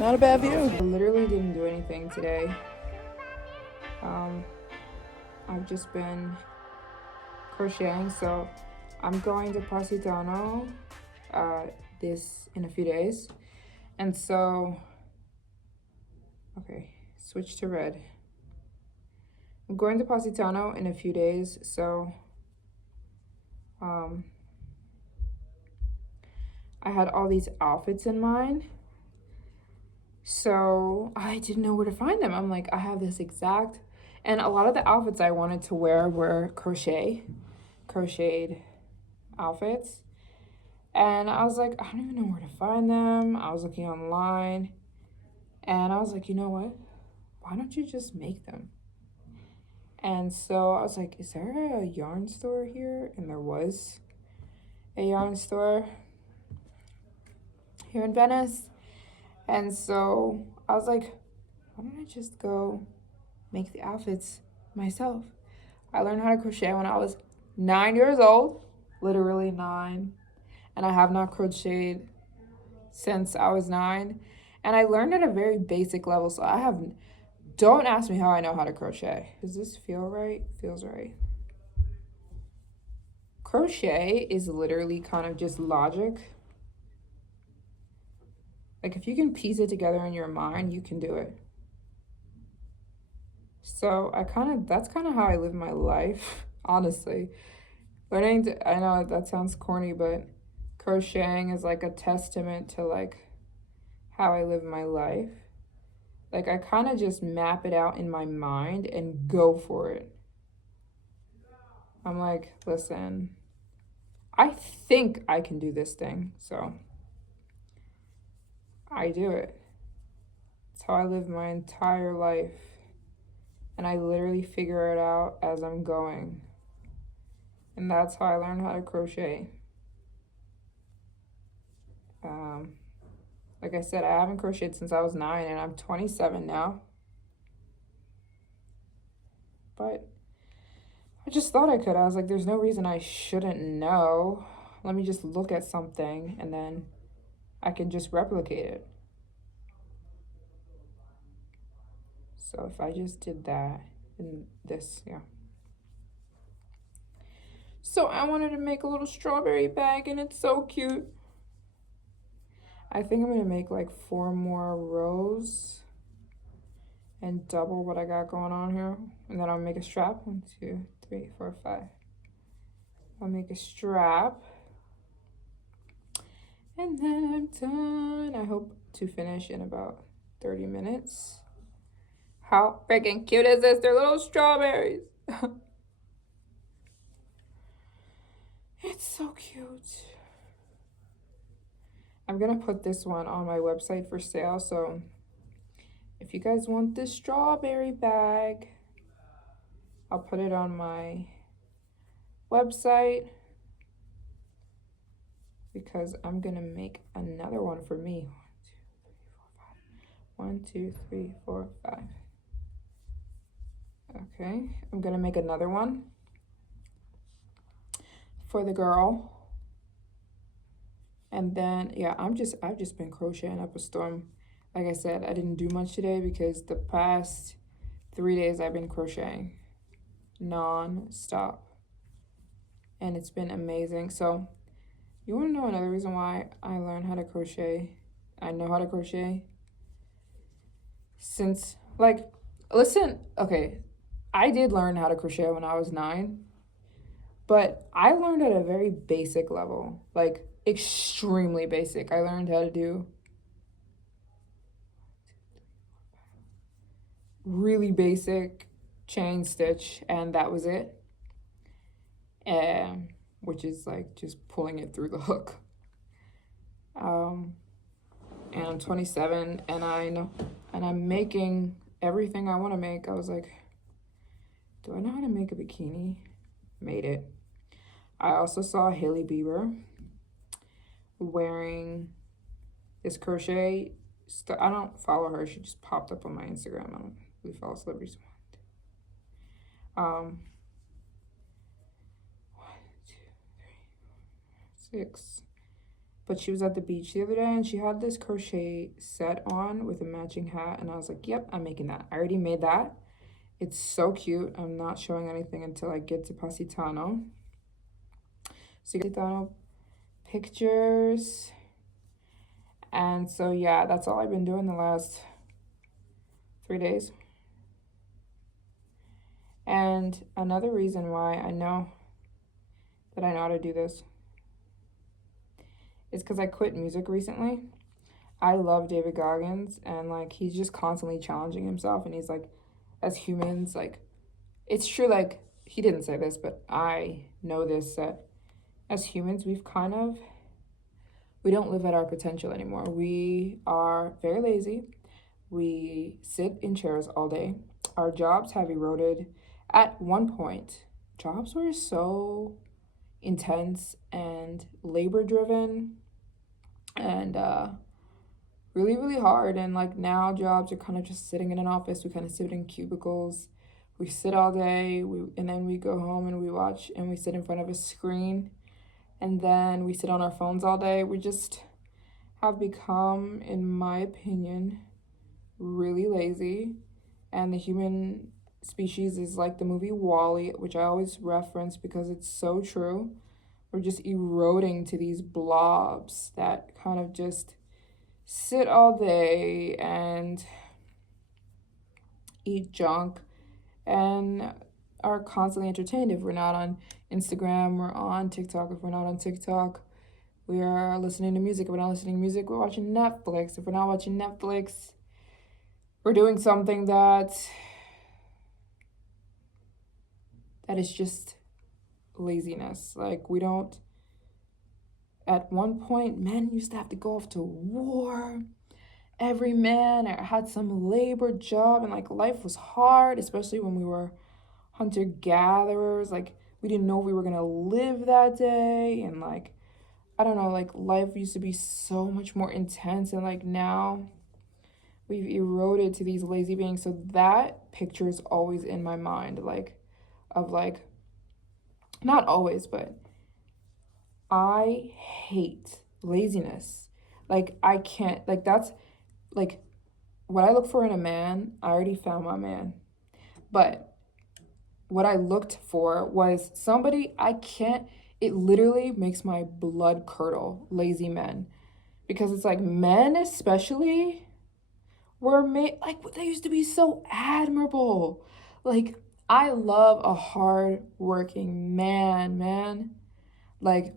Not a bad view. I literally didn't do anything today. I've just been crocheting, so I'm going to Positano this in a few days. And so, okay, switch to red. I'm going to Positano in a few days, so I had all these outfits in mind. So I didn't know where to find them. I'm like, I have this exact, and a lot of the outfits I wanted to wear were crocheted outfits. And I was like, I don't even know where to find them. I was looking online and I was like, you know what? Why don't you just make them? And so I was like, is there a yarn store here? And there was a yarn store here in Venice. And so I was like, why don't I just go make the outfits myself? I learned how to crochet when I was 9 years old, literally 9. And I have not crocheted since I was 9. And I learned at a very basic level. So don't ask me how I know how to crochet. Does this feel right? Feels right. Crochet is literally kind of just logic. Like if you can piece it together in your mind, you can do it. So that's kind of how I live my life, honestly. I know that sounds corny, but crocheting is like a testament to like how I live my life. Like I kind of just map it out in my mind and go for it. I'm like, listen, I think I can do this thing, so I do it. It's how I live my entire life. And I literally figure it out as I'm going. And that's how I learned how to crochet. Like I said, I haven't crocheted since I was 9 and I'm 27 now. But I just thought I could. I was like, there's no reason I shouldn't know. Let me just look at something and then I can just replicate it. So if I just did that and this, yeah. So I wanted to make a little strawberry bag and it's so cute. I think I'm gonna make like 4 more rows and double what I got going on here. And then I'll make a strap. 1, 2, 3, 4, 5. I'll make a strap. And then I'm done. I hope to finish in about 30 minutes. How freaking cute is this? They're little strawberries. It's so cute. I'm gonna put this one on my website for sale, so if you guys want this strawberry bag, I'll put it on my website because I'm gonna make another one for me. 1, 2, 3, 4, 5. Okay, I'm gonna make another one for the girl. And then, yeah, I've just been crocheting up a storm. Like I said, I didn't do much today because the past 3 days I've been crocheting non-stop. And it's been amazing. So, you want to know another reason why I learned how to crochet? I know how to crochet. Since, like, listen, okay, I did learn how to crochet when I was 9. But I learned at a very basic level, like extremely basic. I learned how to do really basic chain stitch, and that was it. Which is like just pulling it through the hook. And I'm 27, and I'm making everything I want to make. I was like, do I know how to make a bikini? Made it. I also saw Hailey Bieber wearing this crochet I don't follow her. She just popped up on my Instagram. I don't really follow celebrities. 1, 2, 3, 4, 6. but she was at the beach the other day and she had this crochet set on with a matching hat, and I was like, yep, I'm making that. I already made that. It's so cute. I'm not showing anything until I get to Positano. So you get Positano pictures. And so yeah, that's all I've been doing the last 3 days. And another reason why I know that I know how to do this is because I quit music recently. I love David Goggins, and like he's just constantly challenging himself, and he's like, as humans, like, it's true, like, he didn't say this, but I know this, that as humans, we don't live at our potential anymore. We are very lazy. We sit in chairs all day. Our jobs have eroded. At one point, jobs were so intense and labor driven and really, really hard. And like now jobs are kind of just sitting in an office. We kind of sit in cubicles. We sit all day, and then we go home and we watch and we sit in front of a screen, and then we sit on our phones all day. We just have become, in my opinion, really lazy. And the human species is like the movie WALL-E, which I always reference because it's so true. We're just eroding to these blobs that kind of just sit all day and eat junk and are constantly entertained. If we're not on Instagram, we're on TikTok. If we're not on TikTok, we are listening to music. If we're not listening to music, we're watching Netflix. If we're not watching Netflix, we're doing something that is just laziness. Like, we don't, at one point, men used to have to go off to war. Every man had some labor job, and like life was hard, especially when we were hunter-gatherers. Like, we didn't know if we were gonna live that day, and like, I don't know, like life used to be so much more intense, and like now we've eroded to these lazy beings. So that picture is always in my mind, like, of like, not always, but I hate laziness. Like, I can't, like, that's like what I look for in a man. I already found my man, but what I looked for was somebody it literally makes my blood curdle, lazy men, because it's like men especially were made, like, they used to be so admirable. Like, I love a hard-working man. Like,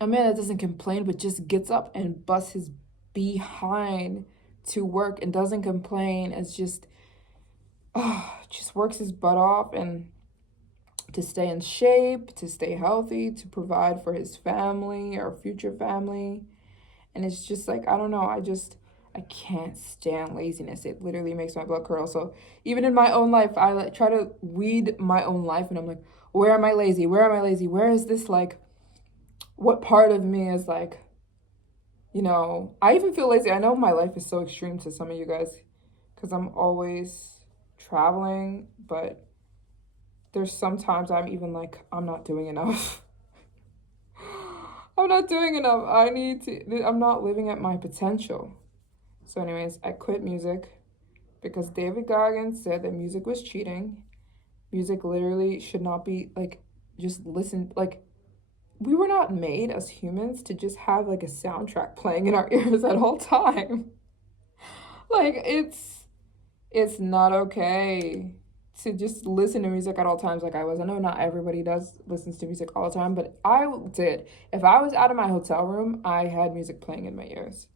a man that doesn't complain but just gets up and busts his behind to work and doesn't complain. It's just works his butt off, and to stay in shape, to stay healthy, to provide for his family or future family. And it's just like, I don't know, I can't stand laziness. It literally makes my blood curdle. So even in my own life, I like try to weed my own life, and I'm like, where am I lazy? Where is this, like, what part of me is like, you know, I even feel lazy. I know my life is so extreme to some of you guys because I'm always traveling, but there's sometimes I'm even like, I'm not doing enough. I'm not doing enough. I'm not living at my potential. So anyways, I quit music because David Goggins said that music was cheating. Music literally should not be, like, just listen, like, we were not made as humans to just have like a soundtrack playing in our ears at all time. Like, it's not okay to just listen to music at all times like I was. I know not everybody listens to music all the time, but I did. If I was out of my hotel room, I had music playing in my ears.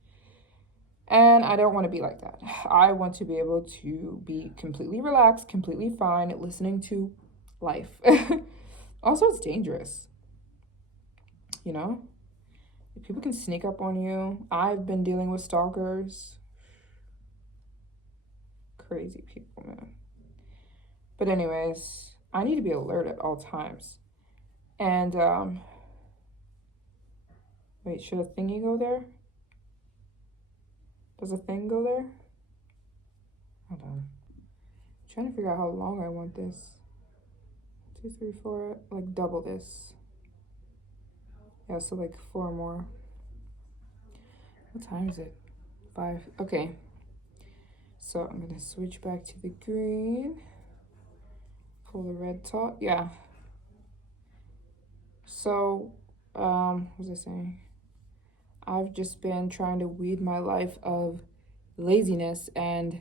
And I don't want to be like that. I want to be able to be completely relaxed, completely fine, listening to life. Also, it's dangerous. You know? People can sneak up on you. I've been dealing with stalkers. Crazy people, man. But anyways, I need to be alert at all times. And, wait, should a thingy go there? Does a thing go there? Hold on. I'm trying to figure out how long I want this. 2, 3, 4, like double this. Yeah, so like 4 more. What time is it? 5. Okay. So I'm gonna switch back to the green. Pull the red top. Yeah. So, what was I saying? I've just been trying to weed my life of laziness and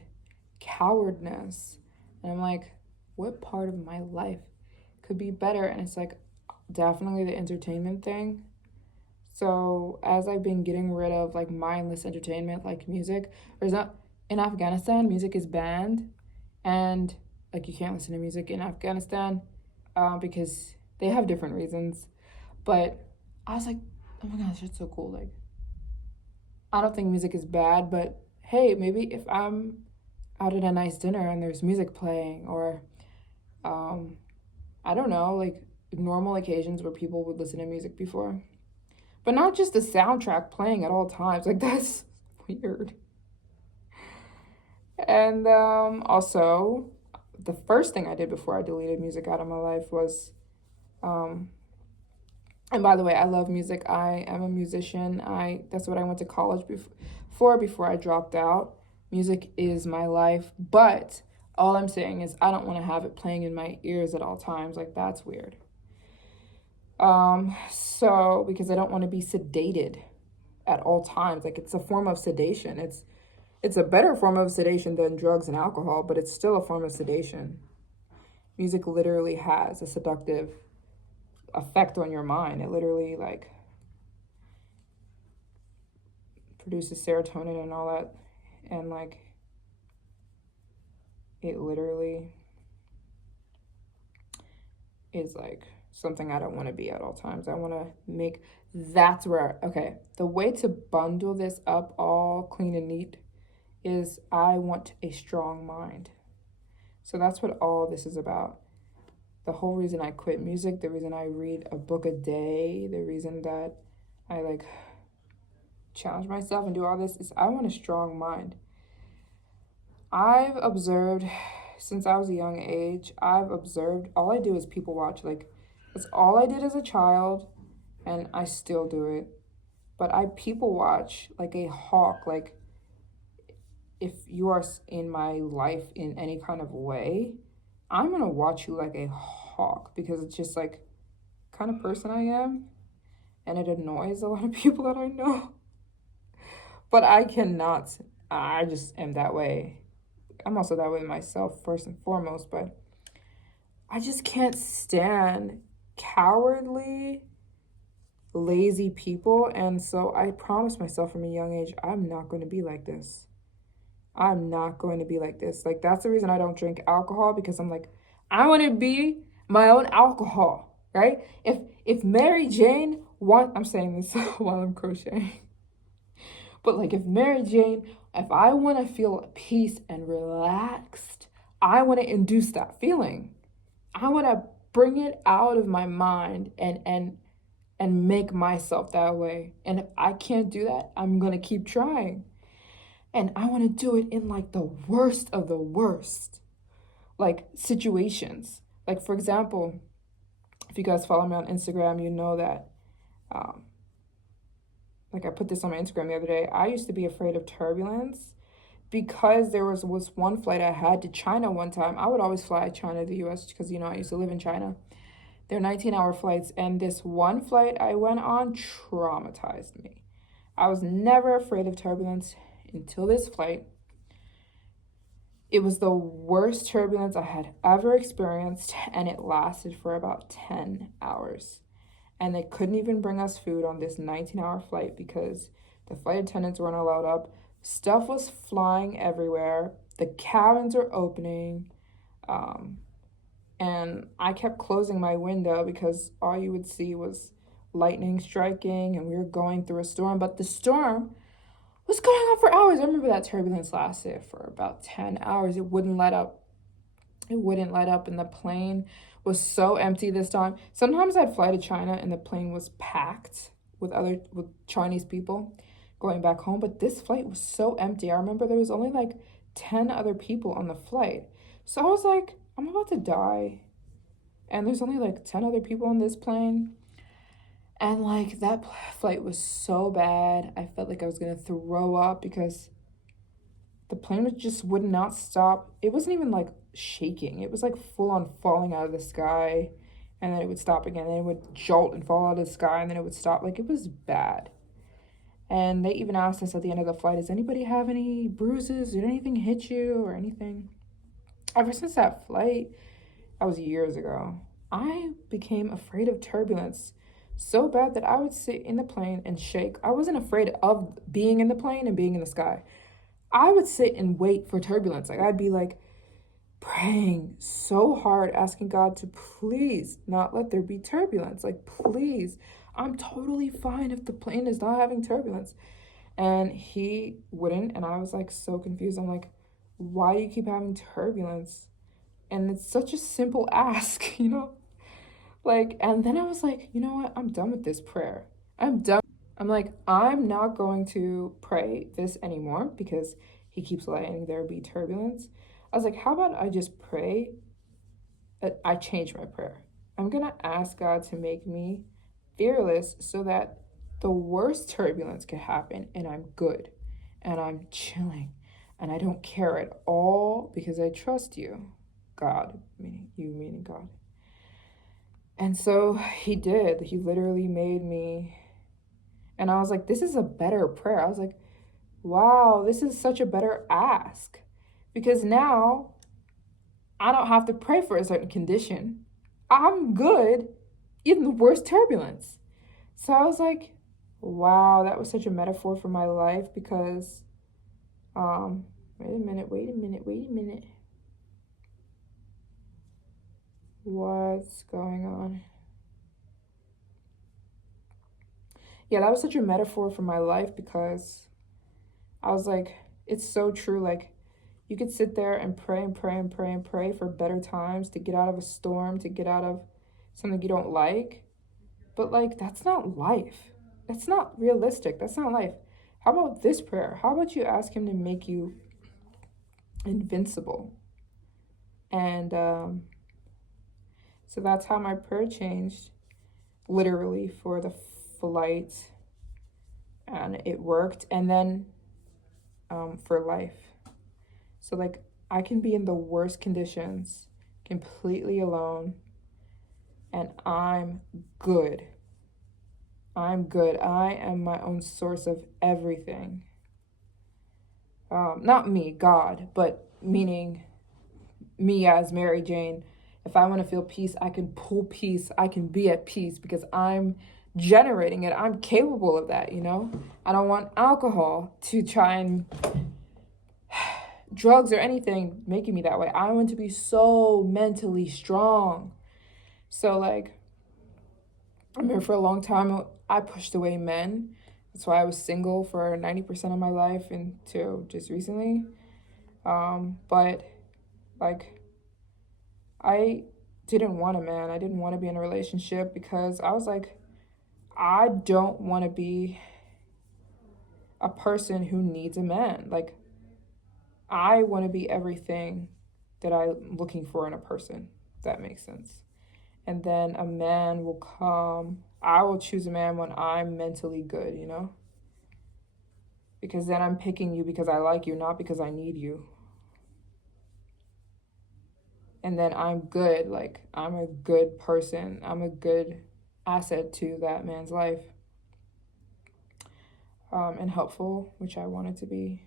cowardness. And I'm like, what part of my life could be better? And it's like, definitely the entertainment thing. So as I've been getting rid of like mindless entertainment, like music, there's not in Afghanistan, music is banned, and like you can't listen to music in Afghanistan because they have different reasons. But I was like, oh my gosh, it's so cool. Like, I don't think music is bad, but hey, maybe if I'm out at a nice dinner and there's music playing, or I don't know, like normal occasions where people would listen to music before, but not just the soundtrack playing at all times. Like, that's weird. And also, the first thing I did before I deleted music out of my life was, and by the way, I love music. I am a musician. That's what I went to college before I dropped out. Music is my life, but all I'm saying is I don't want to have it playing in my ears at all times. Like, that's weird. So because I don't want to be sedated at all times. Like, it's a form of sedation. It's a better form of sedation than drugs and alcohol, but it's still a form of sedation. Music literally has a seductive effect on your mind. It literally like produces serotonin and all that, and like it literally is like something I don't want to be at all times. I want to make that's where okay, the way to bundle this up all clean and neat is I want a strong mind. So that's what all this is about. The whole reason I quit music, the reason I read a book a day, the reason that I like challenge myself and do all this is I want a strong mind. I've observed since I was a young age, all I do is people watch. Like, that's all I did as a child, and I still do it. But I people watch like a hawk. Like, if you are in my life in any kind of way, I'm gonna watch you like a hawk because it's just like kind of person I am, and it annoys a lot of people that I know. But I cannot. I just am that way. I'm also that way myself first and foremost, but I just can't stand cowardly, lazy people. And so I promised myself from a young age, I'm not going to be like this. I'm not going to be like this. Like, that's the reason I don't drink alcohol, because I'm like, I want to be my own alcohol, right? If Maryjane I'm saying this while I'm crocheting. But like, if I want to feel at peace and relaxed, I want to induce that feeling. I want to bring it out of my mind and make myself that way. And if I can't do that, I'm going to keep trying. And I want to do it in like the worst of the worst, like situations. Like, for example, if you guys follow me on Instagram, you know that, like I put this on my Instagram the other day, I used to be afraid of turbulence because there was one flight I had to China one time. I would always fly China to the US because, you know, I used to live in China. They're 19-hour flights, and this one flight I went on traumatized me. I was never afraid of turbulence until this flight. It was the worst turbulence I had ever experienced, and it lasted for about 10 hours. And they couldn't even bring us food on this 19-hour flight because the flight attendants weren't allowed up. Stuff was flying everywhere. The cabins were opening. And I kept closing my window because all you would see was lightning striking, and we were going through a storm. But the storm was going on for hours. I remember that turbulence lasted for about 10 hours. It wouldn't let up. And the plane was so empty this time. Sometimes I'd fly to China and the plane was packed with Chinese people going back home, but this flight was so empty. I remember there was only like 10 other people on the flight. So I was like, I'm about to die, and there's only like 10 other people on this plane. And like that flight was so bad. I felt like I was gonna throw up because the plane just would not stop. It wasn't even like shaking. It was like full on falling out of the sky, and then it would stop again. And then it would jolt and fall out of the sky, and then it would stop. Like, it was bad. And they even asked us at the end of the flight, does anybody have any bruises? Did anything hit you or anything? Ever since that flight, that was years ago, I became afraid of turbulence so bad that I would sit in the plane and shake. I wasn't afraid of being in the plane and being in the sky. I would sit and wait for turbulence. Like, I'd be like praying so hard, asking God to please not let there be turbulence. Like, please, I'm totally fine if the plane is not having turbulence. And he wouldn't. And I was like so confused. I'm like, why do you keep having turbulence? And it's such a simple ask, you know? Like, and then I was like, you know what? I'm done with this prayer. I'm done. I'm like, I'm not going to pray this anymore because he keeps letting there be turbulence. I was like, how about I just pray that I change my prayer? I'm going to ask God to make me fearless so that the worst turbulence could happen and I'm good and I'm chilling and I don't care at all because I trust you, God, meaning God. And so he did. He literally made me. And I was like, this is a better prayer. I was like, wow, this is such a better ask. Because now I don't have to pray for a certain condition. I'm good in the worst turbulence. So I was like, wow, that was such a metaphor for my life because, wait a minute. What's going on? Yeah, that was such a metaphor for my life because I was like, it's so true. Like, you could sit there and pray and pray and pray and pray for better times, to get out of a storm, to get out of something you don't like. But like, that's not life. That's not realistic. That's not life. How about this prayer? How about you ask him to make you invincible? And so that's how my prayer changed, literally, for the flight. And it worked. And then for life. So like, I can be in the worst conditions, completely alone, and I'm good. I'm good. I am my own source of everything. Not me, God, but meaning me as Maryjane. If I want to feel peace, I can pull peace. I can be at peace because I'm generating it. I'm capable of that, you know? I don't want alcohol to try and drugs or anything making me that way. I want to be so mentally strong. So like, I remember for a long time, I pushed away men. That's why I was single for 90% of my life until just recently. But like, I didn't want a man. I didn't want to be in a relationship because I was like, I don't want to be a person who needs a man. Like, I want to be everything that I'm looking for in a person, if that makes sense. And then a man will come. I will choose a man when I'm mentally good, you know? Because then I'm picking you because I like you, not because I need you. And then I'm good. Like, I'm a good person. I'm a good asset to that man's life. And helpful, which I wanted to be.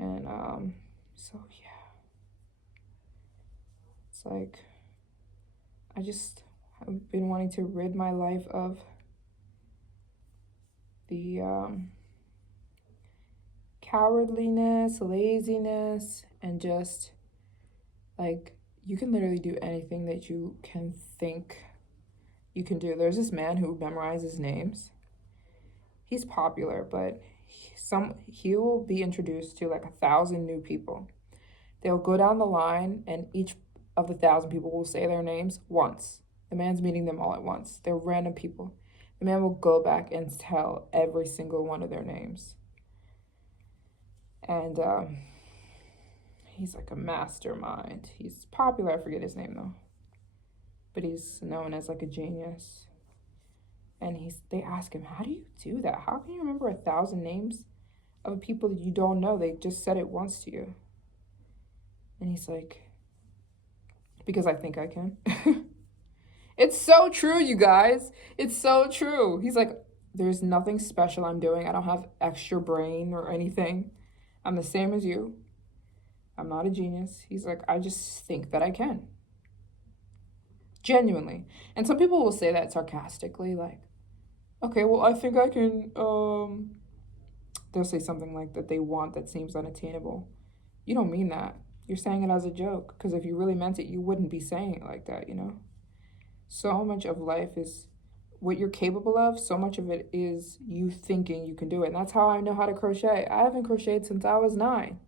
And so yeah, it's like I've been wanting to rid my life of the cowardliness, laziness, and just like, you can literally do anything that you can think you can do. There's this man who memorizes names. He's popular, but he will be introduced to like 1,000 new people. They'll go down the line and each of the 1,000 people will say their names once. The man's meeting them all at once. They're random people. The man will go back and tell every single one of their names. And he's like a mastermind. He's popular. I forget his name though. But he's known as like a genius. And they ask him, how do you do that? How can you remember 1,000 names of people that you don't know? They just said it once to you. And he's like, because I think I can. It's so true, you guys. It's so true. He's like, there's nothing special I'm doing. I don't have extra brain or anything. I'm the same as you. I'm not a genius. He's like, I just think that I can. Genuinely. And some people will say that sarcastically, like, okay, well, I think I can, they'll say something like that they want that seems unattainable. You don't mean that. You're saying it as a joke, because if you really meant it, you wouldn't be saying it like that, you know? So much of life is what you're capable of. So much of it is you thinking you can do it. And that's how I know how to crochet. I haven't crocheted since I was 9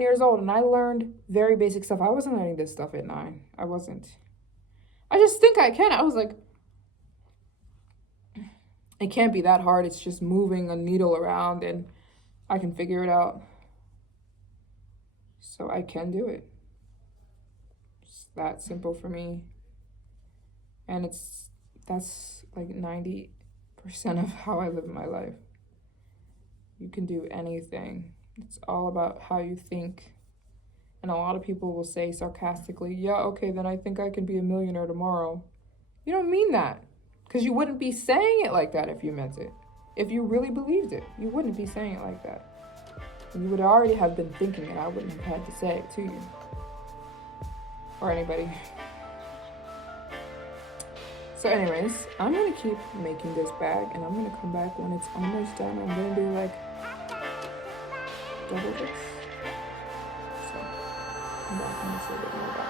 years old. And I learned very basic stuff. I wasn't learning this stuff at 9. I wasn't. I just think I can. I was like, it can't be that hard. It's just moving a needle around and I can figure it out. So I can do it. It's that simple for me. And that's like 90% of how I live my life. You can do anything. It's all about how you think. And a lot of people will say sarcastically, yeah, okay, then I think I can be a millionaire tomorrow. You don't mean that. Because you wouldn't be saying it like that if you meant it. If you really believed it, you wouldn't be saying it like that. And you would already have been thinking it. I wouldn't have had to say it to you. Or anybody. So anyways, I'm going to keep making this bag. And I'm going to come back when it's almost done. I'm going to do like double this. So come back and say that we're done.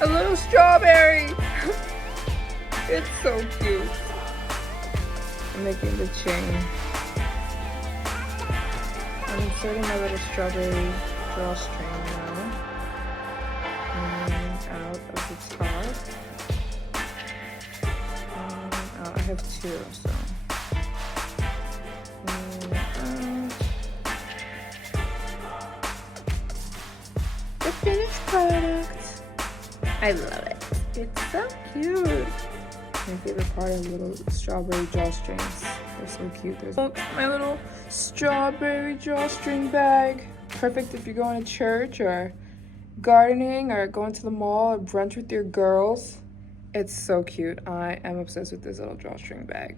A little strawberry. It's so cute. I'm making the chain. I'm inserting my little strawberry drawstring now. And out of the top. And out. I have 2, so. And out. The finished product. I love it. It's so cute. My favorite part are little strawberry drawstrings. They're so cute. There's my little strawberry drawstring bag. Perfect if you're going to church or gardening or going to the mall or brunch with your girls. It's so cute. I am obsessed with this little drawstring bag.